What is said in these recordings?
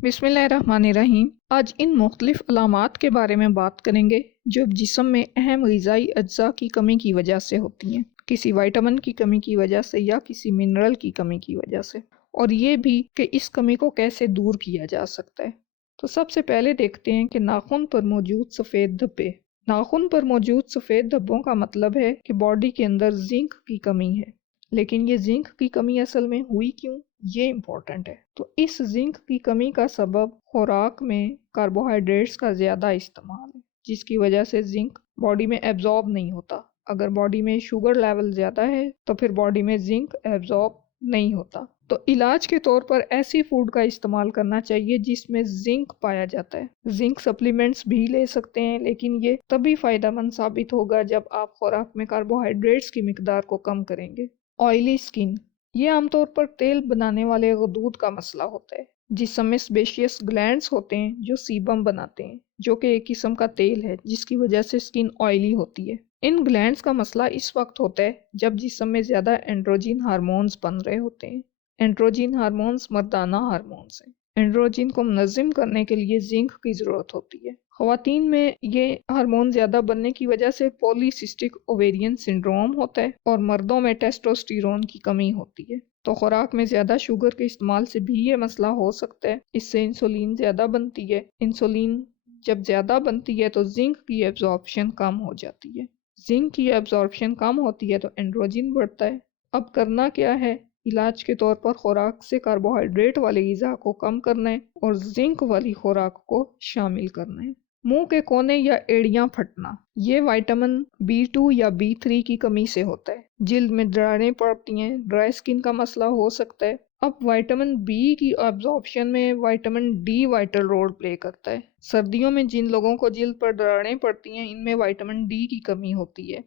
बिस्मिल्लाहिर्रहमानिर्रहीम। आज इन मुख्तलिफ अलामात के बारे में बात करेंगे जो जिस्म में अहम ग़िज़ाई अज्जा की कमी की वजह से होती हैं, किसी विटामिन की कमी की वजह से या किसी मिनरल की कमी की वजह से, और ये भी कि इस कमी को कैसे दूर किया जा सकता है। तो सबसे पहले देखते हैं कि नाखून पर मौजूद सफ़ेद धब्बे। नाखून पर मौजूद सफ़ेद धब्बों का मतलब है कि बॉडी के अंदर जिंक की कमी है, लेकिन ये जिंक की कमी असल में हुई क्यों, ये इम्पोर्टेंट है। तो इस जिंक की कमी का सबब खुराक में कार्बोहाइड्रेट्स का ज़्यादा इस्तेमाल है, जिसकी वजह से जिंक बॉडी में एब्जॉर्ब नहीं होता। अगर बॉडी में शुगर लेवल ज़्यादा है तो फिर बॉडी में जिंक एब्जॉर्ब नहीं होता। तो इलाज के तौर पर ऐसी फूड का इस्तेमाल करना चाहिए जिसमें जिंक पाया जाता है। जिंक सप्लीमेंट्स भी ले सकते हैं, लेकिन ये तभी फ़ायदेमंद साबित होगा जब आप खुराक में कार्बोहाइड्रेट्स की मिकदार को कम करेंगे। ऑयली स्किन, ये आमतौर पर तेल बनाने वाले गदूद का मसला होता है। जिसम में सेबेशियस ग्लैंड्स होते हैं जो सीबम बनाते हैं, जो कि एक किस्म का तेल है जिसकी वजह से स्किन ऑयली होती है। इन ग्लैंड्स का मसला इस वक्त होता है जब जिसम में ज़्यादा एंड्रोजिन हार्मोन्स बन रहे होते हैं। एंड्रोजिन हार्मोन्स मर्दाना हार्मोन्स हैं। एंड्रोजिन को मुनज़्ज़म करने के लिए जिंक की ज़रूरत होती है। ख़वातीन में ये हार्मोन ज़्यादा बनने की वजह से पॉलीसिस्टिक ओवेरियन सिंड्रोम होता है, और मर्दों में टेस्टोस्टेरोन की कमी होती है। तो खुराक में ज़्यादा शुगर के इस्तेमाल से भी ये मसला हो सकता है। इससे इंसुलिन ज़्यादा बनती है। इंसुलिन जब ज़्यादा बनती है तो जिंक की एब्जॉर्प्शन कम हो जाती है। जिंक की एब्जॉर्प्शन कम होती है तो एंड्रोजिन बढ़ता है। अब करना क्या है? इलाज के तौर पर खुराक से कार्बोहाइड्रेट वाली ग़िज़ा को कम करना है और जिंक वाली खुराक को शामिल करना है। मुंह के कोने या एड़ियां फटना, ये विटामिन B2 या B3 की कमी से होता है। जिल्द में दरारें पड़ती हैं, ड्राई स्किन का मसला हो सकता है। अब विटामिन बी की एब्जॉर्प्शन में vitamin D vital role play करता है। सर्दियों में जिन लोगों को जिल्द पर दरारें पड़ती हैं, इनमें विटामिन डी की कमी होती है,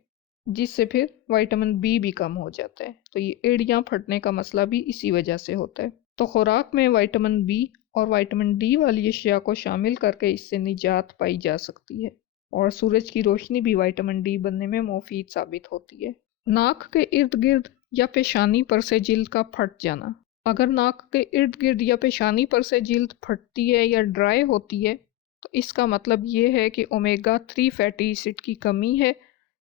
जिससे फिर विटामिन बी भी कम हो जाता है। तो ये एड़ियां फटने का मसला भी इसी वजह से होता है। तो खुराक में विटामिन बी और विटामिन डी वाली अशिया को शामिल करके इससे निजात पाई जा सकती है। और सूरज की रोशनी भी विटामिन डी बनने में मुफीद साबित होती है। नाक के इर्द गिर्द या पेशानी पर से जिल्द का फट जाना, अगर नाक के इर्द गिर्द या पेशानी पर से जिल्द फटती है या ड्राई होती है तो इसका मतलब ये है कि ओमेगा 3 फैटी एसिड की कमी है,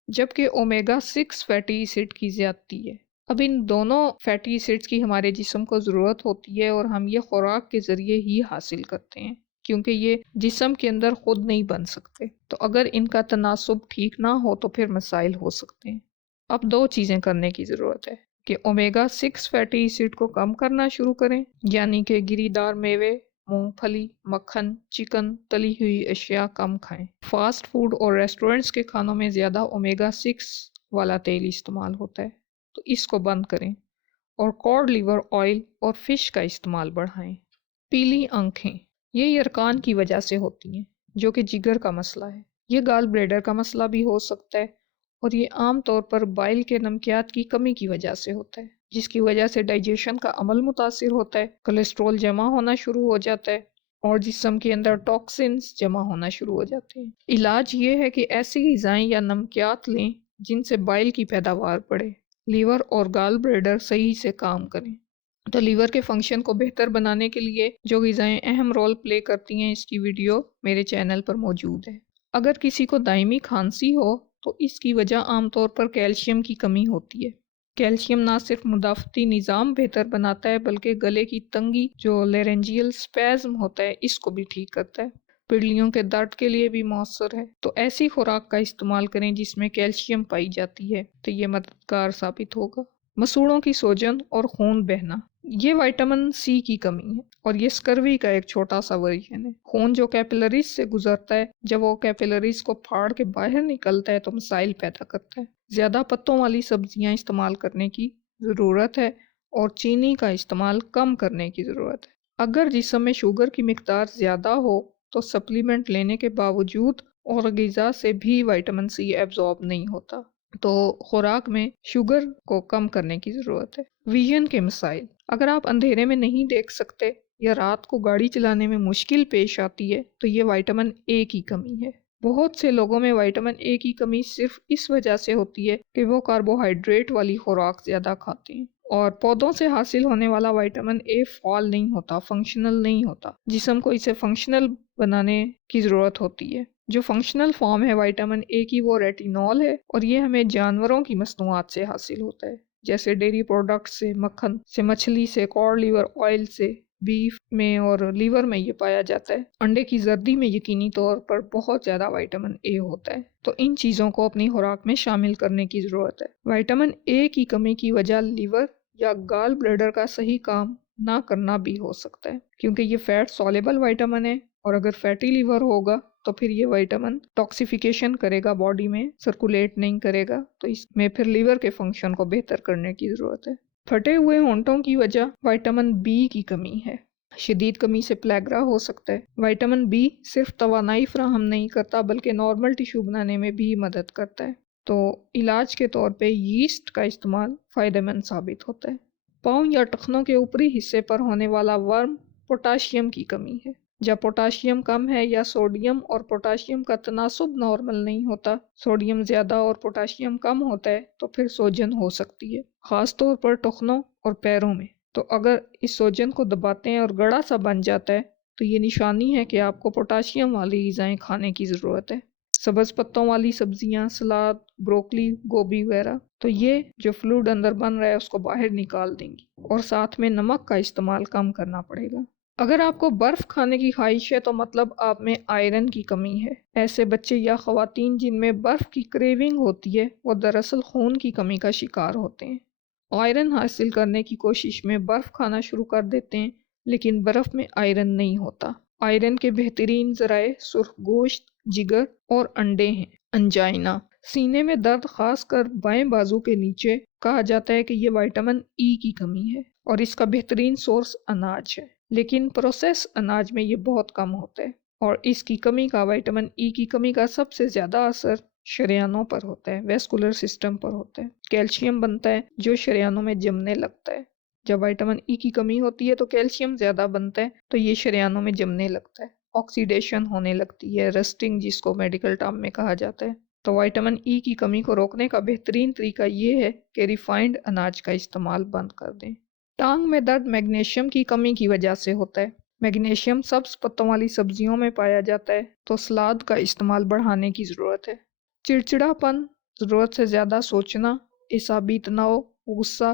जबकि ओमेगा 6 फैटी एसिड की ज़्यादती है। अब इन दोनों फैटी एसिड्स की हमारे जिस्म को ज़रूरत होती है और हम ये खुराक के ज़रिए ही हासिल करते हैं, क्योंकि ये जिस्म के अंदर खुद नहीं बन सकते। तो अगर इनका तनासुब ठीक ना हो तो फिर मसाइल हो सकते हैं। अब दो चीज़ें करने की ज़रूरत है कि ओमेगा 6 फैटी एसिड को कम करना शुरू करें, यानी कि गिरीदार मेवे, मूंगफली, मक्खन, चिकन, तली हुई अशिया कम खाएं। फास्ट फूड और रेस्टोरेंट्स के खानों में ज़्यादा ओमेगा 6 वाला तेल इस्तेमाल होता है, तो इसको बंद करें और कॉड लिवर ऑयल और फिश का इस्तेमाल बढ़ाएं। पीली आंखें, ये यरकान की वजह से होती हैं, जो कि जिगर का मसला है। ये गाल ब्लैडर का मसला भी हो सकता है, और ये आम तौर पर बाइल के नमकियात की कमी की वजह से होता है, जिसकी वजह से डाइजेशन का अमल मुतासिर होता है, कोलेस्ट्रॉल जमा होना शुरू हो जाता है और जिस्म के अंदर टॉक्सिन्स जमा होना शुरू हो जाते हैं। इलाज ये है कि ऐसी ग़िज़ाएं या नमकियात लें जिनसे बाइल की पैदावार बढ़े, लीवर और गाल ब्लैडर सही से काम करें। तो लीवर के फंक्शन को बेहतर बनाने के लिए जो ग़िज़ाएं अहम रोल प्ले करती हैं, इसकी वीडियो मेरे चैनल पर मौजूद है। अगर किसी को दायमी खांसी हो तो इसकी वजह आमतौर पर कैल्शियम की कमी होती है। कैल्शियम ना सिर्फ मुदाफ़ती निज़ाम बेहतर बनाता है, बल्कि गले की तंगी जो लेरेंजियल स्पैज़म होता है इसको भी ठीक करता है। पिड़लियों के दर्द के लिए भी मौसर है। तो ऐसी खुराक का इस्तेमाल करें जिसमें कैल्शियम पाई जाती है, तो ये मददगार साबित होगा। मसूड़ों की सोजन और खून बहना, ये विटामिन सी की कमी है और ये स्कर्वी का एक छोटा सा वर्जन है। खून जो कैपिलरीज से गुजरता है, जब वो कैपिलरीज को फाड़ के बाहर निकलता है तो मसाइल पैदा करता है। ज़्यादा पत्तों वाली सब्जियां इस्तेमाल करने की ज़रूरत है और चीनी का इस्तेमाल कम करने की ज़रूरत है। अगर जिस्म में शुगर की मिकदार ज़्यादा हो तो सप्लीमेंट लेने के बावजूद और ग़िज़ा से भी विटामिन सी एब्जॉर्ब नहीं होता, तो खुराक में शुगर को कम करने की ज़रूरत है। विजन के मसाइल, अगर आप अंधेरे में नहीं देख सकते या रात को गाड़ी चलाने में मुश्किल पेश आती है तो ये विटामिन ए की कमी है। बहुत से लोगों में विटामिन ए की कमी सिर्फ इस वजह से होती है कि वो कार्बोहाइड्रेट वाली खुराक ज़्यादा खाते हैं اور پودوں سے حاصل ہونے والا وائٹامن اے فعال نہیں ہوتا، فنکشنل نہیں ہوتا، جسم کو اسے فنکشنل بنانے کی ضرورت ہوتی ہے۔ جو فنکشنل فارم ہے وائٹامن اے کی وہ ریٹینول ہے، اور یہ ہمیں جانوروں کی مصنوعات سے حاصل ہوتا ہے، جیسے ڈیری پروڈکٹس سے، مکھن سے، مچھلی سے، کاڈ لیور آئل سے، بیف میں اور لیور میں یہ پایا جاتا ہے۔ انڈے کی زردی میں یقینی طور پر بہت زیادہ وائٹامن اے ہوتا ہے، تو ان چیزوں کو اپنی خوراک میں شامل کرنے کی ضرورت ہے۔ وائٹامن اے کی کمی کی وجہ لیور یا گال بلیڈر کا صحیح کام نہ کرنا بھی ہو سکتا ہے، کیونکہ یہ فیٹ سولیبل وائٹامن ہے، اور اگر فیٹی لیور ہوگا تو پھر یہ وائٹامن ٹاکسیفیکیشن کرے گا، باڈی میں سرکولیٹ نہیں کرے گا، تو اس میں پھر لیور کے فنکشن کو بہتر کرنے کی ضرورت ہے۔ پھٹے ہوئے ہونٹوں کی وجہ وائٹامن بی کی کمی ہے۔ شدید کمی سے پلیگرا ہو سکتا ہے۔ وائٹامن بی صرف توانائی فراہم نہیں کرتا بلکہ نارمل ٹیشو بنانے میں بھی مدد کرتا ہے، تو علاج کے طور پہ ییسٹ کا استعمال فائدہ مند ثابت ہوتا ہے۔ پاؤں یا ٹخنوں کے اوپری حصے پر ہونے والا ورم پوٹاشیم کی کمی ہے۔ جب پوٹاشیم کم ہے یا سوڈیم اور پوٹاشیم کا تناسب نارمل نہیں ہوتا، سوڈیم زیادہ اور پوٹاشیم کم ہوتا ہے، تو پھر سوجن ہو سکتی ہے، خاص طور پر ٹخنوں اور پیروں میں۔ تو اگر اس سوجن کو دباتے ہیں اور گڑا سا بن جاتا ہے تو یہ نشانی ہے کہ آپ کو پوٹاشیم والی غذائیں کھانے کی ضرورت ہے۔ سبز پتوں والی سبزیاں، سلاد، بروکلی، گوبھی وغیرہ، تو یہ جو فلوئڈ اندر بن رہا ہے اس کو باہر نکال دیں گی، اور ساتھ میں نمک کا استعمال کم کرنا پڑے گا۔ اگر آپ کو برف کھانے کی خواہش ہے تو مطلب آپ میں آئرن کی کمی ہے۔ ایسے بچے یا خواتین جن میں برف کی کریونگ ہوتی ہے وہ دراصل خون کی کمی کا شکار ہوتے ہیں۔ آئرن حاصل کرنے کی کوشش میں برف کھانا شروع کر دیتے ہیں، لیکن برف میں آئرن نہیں ہوتا۔ آئرن کے بہترین ذرائع سرخ گوشت، جگر اور انڈے ہیں۔ انجائنا، سینے میں درد، خاص کر بائیں بازو کے نیچے، کہا جاتا ہے کہ یہ وائٹامن ای کی کمی ہے، اور اس کا بہترین سورس اناج ہے، لیکن پروسیس اناج میں یہ بہت کم ہوتا ہے، اور اس کی کمی کا وائٹامن ای کی کمی کا سب سے زیادہ اثر شریانوں پر ہوتا ہے، ویسکولر سسٹم پر ہوتا ہے۔ کیلشیم بنتا ہے جو شریانوں میں جمنے لگتا ہے۔ جب وائٹامن ای کی کمی ہوتی ہے تو کیلشیم زیادہ بنتا ہے، تو یہ شریانوں میں جمنے لگتا ہے، آکسیڈیشن ہونے لگتی ہے، رسٹنگ جس کو میڈیکل ٹرم میں کہا جاتا ہے۔ تو وائٹامن ای کی کمی کو روکنے کا بہترین طریقہ یہ ہے کہ ریفائنڈ اناج کا استعمال بند کر دیں۔ ٹانگ میں درد میگنیشیم کی کمی کی وجہ سے ہوتا ہے۔ میگنیشیم سبز پتوں والی سبزیوں میں پایا جاتا ہے، تو سلاد کا استعمال بڑھانے کی ضرورت ہے۔ چڑچڑاپن، ضرورت سے زیادہ سوچنا، اعصابی تناؤ، غصہ،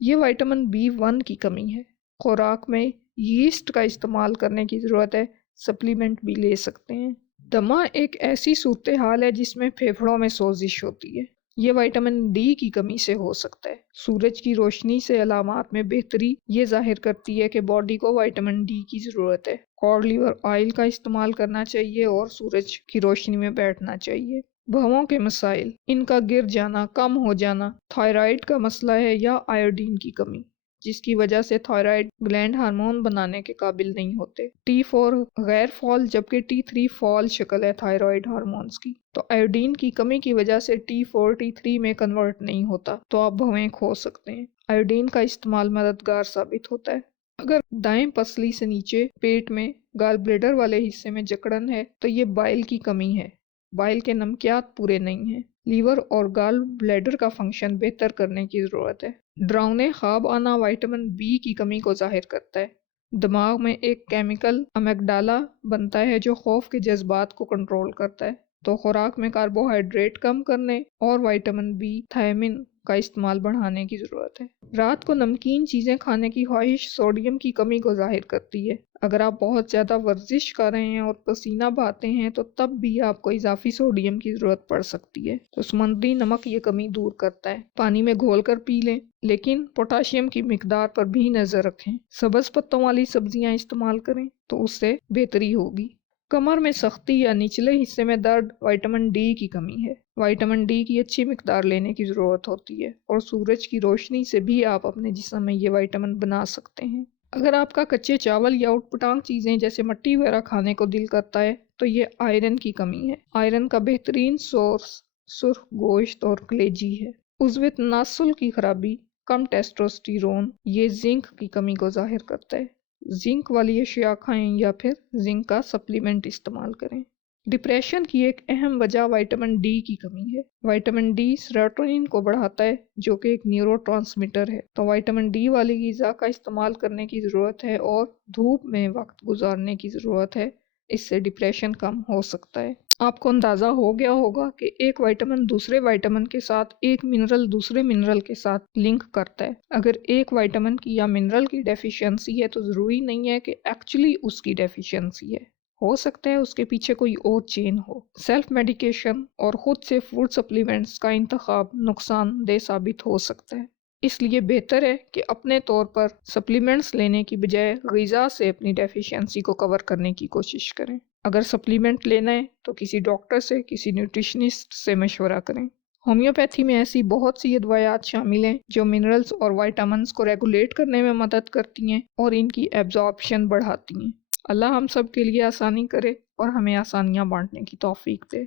یہ وائٹامن B1 کی کمی ہے۔ خوراک میں ییسٹ کا استعمال کرنے کی ضرورت ہے، سپلیمنٹ بھی لے سکتے ہیں۔ دمہ ایک ایسی صورتحال ہے جس میں پھیپھڑوں میں سوزش ہوتی ہے، یہ وائٹامن ڈی کی کمی سے ہو سکتا ہے۔ سورج کی روشنی سے علامات میں بہتری یہ ظاہر کرتی ہے کہ باڈی کو وائٹامن ڈی کی ضرورت ہے۔ کاڈ لیور آئل کا استعمال کرنا چاہیے اور سورج کی روشنی میں بیٹھنا چاہیے۔ بھووں کے مسائل، ان کا گر جانا، کم ہو جانا، تھائرائیڈ کا مسئلہ ہے یا آیوڈین کی کمی، جس کی وجہ سے تھائرائیڈ گلینڈ ہارمون بنانے کے قابل نہیں ہوتے۔ T4 غیر فعال جبکہ T3 فعال شکل ہے تھائرائیڈ ہارمونز کی، تو آیوڈین کی کمی کی وجہ سے T4 T3 میں کنورٹ نہیں ہوتا، تو آپ بھویں کھو سکتے ہیں۔ آیوڈین کا استعمال مددگار ثابت ہوتا ہے۔ اگر دائیں پسلی سے نیچے پیٹ میں گال بلیڈر والے حصے میں جکڑن ہے تو یہ بائل کی کمی ہے، بائل کے نمکیات پورے نہیں ہیں۔ لیور اور گال بلیڈر کا فنکشن بہتر کرنے کی ضرورت ہے۔ ڈراؤنے خواب آنا وائٹامن بی کی کمی کو ظاہر کرتا ہے۔ دماغ میں ایک کیمیکل امیگڈالا بنتا ہے جو خوف کے جذبات کو کنٹرول کرتا ہے، تو خوراک میں کاربوہائیڈریٹ کم کرنے اور وائٹامن بی تھائمین کا استعمال بڑھانے کی ضرورت ہے۔ رات کو نمکین چیزیں کھانے کی خواہش سوڈیم کی کمی کو ظاہر کرتی ہے۔ اگر آپ بہت زیادہ ورزش کر رہے ہیں اور پسینہ بہاتے ہیں تو تب بھی آپ کو اضافی سوڈیم کی ضرورت پڑ سکتی ہے، تو سمندری نمک یہ کمی دور کرتا ہے۔ پانی میں گھول کر پی لیں، لیکن پوٹاشیم کی مقدار پر بھی نظر رکھیں۔ سبز پتوں والی سبزیاں استعمال کریں تو اس سے بہتری ہوگی۔ کمر میں سختی یا نچلے حصے میں درد وائٹامن ڈی کی کمی ہے۔ وائٹامن ڈی کی اچھی مقدار لینے کی ضرورت ہوتی ہے، اور سورج کی روشنی سے بھی آپ اپنے جسم میں یہ وائٹامن بنا سکتے ہیں۔ اگر آپ کا کچے چاول یا اٹ پٹانگ چیزیں جیسے مٹی وغیرہ کھانے کو دل کرتا ہے تو یہ آئرن کی کمی ہے۔ آئرن کا بہترین سورس سرخ گوشت اور کلیجی ہے۔ عضو تناسل کی خرابی، کم ٹیسٹوسٹیرون، یہ زنک کی کمی کو ظاہر کرتا ہے۔ زنک والی اشیاء کھائیں یا پھر زنک کا سپلیمنٹ استعمال کریں۔ डिप्रेशन की एक अहम वजह विटामिन डी की कमी है। विटामिन डी सेरोटोनिन को बढ़ाता है जो कि एक न्यूरोट्रांसमीटर है। तो विटामिन डी वाली ग़िज़ा का इस्तेमाल करने की ज़रूरत है और धूप में वक्त गुजारने की ज़रूरत है। इससे डिप्रेशन कम हो सकता है। आपको अंदाज़ा हो गया होगा कि एक विटामिन दूसरे विटामिन के साथ, एक मिनरल दूसरे मिनरल के साथ लिंक करता है। अगर एक विटामिन की या मिनरल की डेफिशिएंसी है तो ज़रूरी नहीं है कि एक्चुअली उसकी डेफिशिएंसी है, हो सकता है उसके पीछे कोई और चेन हो। सेल्फ मेडिकेशन और ख़ुद से फूड सप्लीमेंट्स का इंतखाब नुकसानदेह साबित हो सकता है। इसलिए बेहतर है कि अपने तौर पर सप्लीमेंट्स लेने की बजाय ग़िज़ा से अपनी डेफिशिएंसी को कवर करने की कोशिश करें। अगर सप्लीमेंट लेना है तो किसी डॉक्टर से, किसी न्यूट्रिशनिस्ट से मशवरा करें। होम्योपैथी में ऐसी बहुत सी अदवायात शामिल हैं जो मिनरल्स और विटामिन्स को रेगुलेट करने में मदद करती हैं और इनकी एब्जॉर्प्शन बढ़ाती हैं। अल्लाह हम सब के लिए आसानी करे और हमें आसानियाँ बांटने की तौफीक दे।